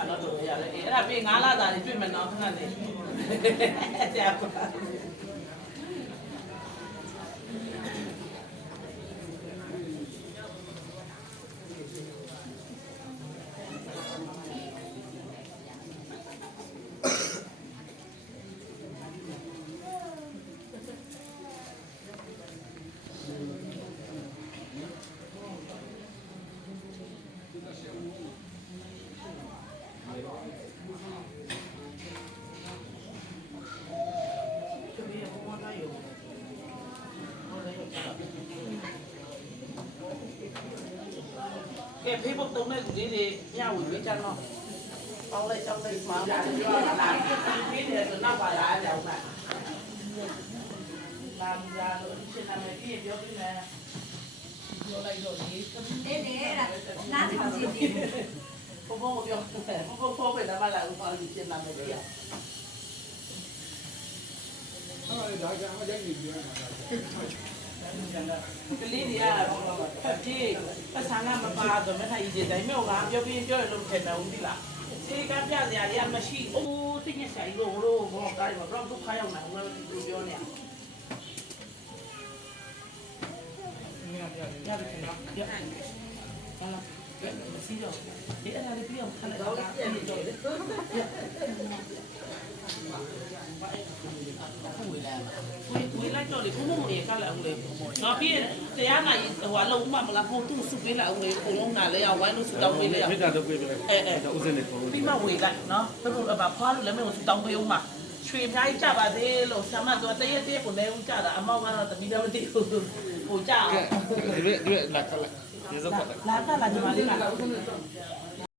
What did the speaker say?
ဆန်တော့တော်ရတယ်အဲ့ဒါပြီး9လသားနေတွေ့မယ်နော်ခဏနေတရားပါကဲဖေးဖို့တုံးတဲ့လူလေးတွေညဝေပေးကြတော့ပေါင်းလိုက်ကြောက်လိုက်မှာပြောလာဖေးတယ်ဆိုနောက်ပါလာကြအောင်ပါလာမလာလို့ရှင်းနာမယ်ပြည့်ပြောပြမယ်ပြောလိုက်တော့ဒီအဲ့ဒါနားထောင်ကြည့်ကြည့်ဘဘပြောဘဘပဲဒါမှလာဥပမာရှင်းနာမယ်ပြည့်အဲ့ဒါကြောင့်အကြိုက်နေပြန်လာတာကလေးတွေကဖက်ပြေးပတ်ဆံကမပါတော့မထိုင်ကြည့်တယ်မြို့ကပြောပြင်းပြောရလို့ထင်တယ်ဦးဒီလားစေကပြစရာတွေကမရှိအိုးသိညက်ဆိုင်လို့ဘောကားတော့ဒုက္ခရောက်နေဦးလို့ပြောနေရတယ်နော်ရဟာလာစီတော့ဒီအဲ့ဒါလေးပြောင်းခလိုက်တော့အဲ့ဒီတော့လေဝေးလိုက်တော့လေဘုံဘုံရေကလည်းအောင်လေနော်ပြီးတရားနိုင်ဟိုအလုံးမမလားဟိုသူ့စုပေးလာအောင်လေကိုလုံးနာလဲအောင်ဝိုင်းလို့စုတောင်းပေးလဲအောင်မိသားစုပေးလိုက်ဥစဉ်နေပုံပြီးမှဝေးလိုက်နော်ဘယ်လိုအပါဖွားလို့လည်းမင်းစုတောင်းပေးအောင်မှာရွှေအများကြီးကြပါသေးလို့ဆမ်းမတော့တရက်တရက်ကိုလည်းဦးကြတာအမောက်ကတော့တတိယမသိဘူးဟိုကြအောင်ဒီလာခလိုက်ဒီစက်ခလိုက်လာညီမလေးက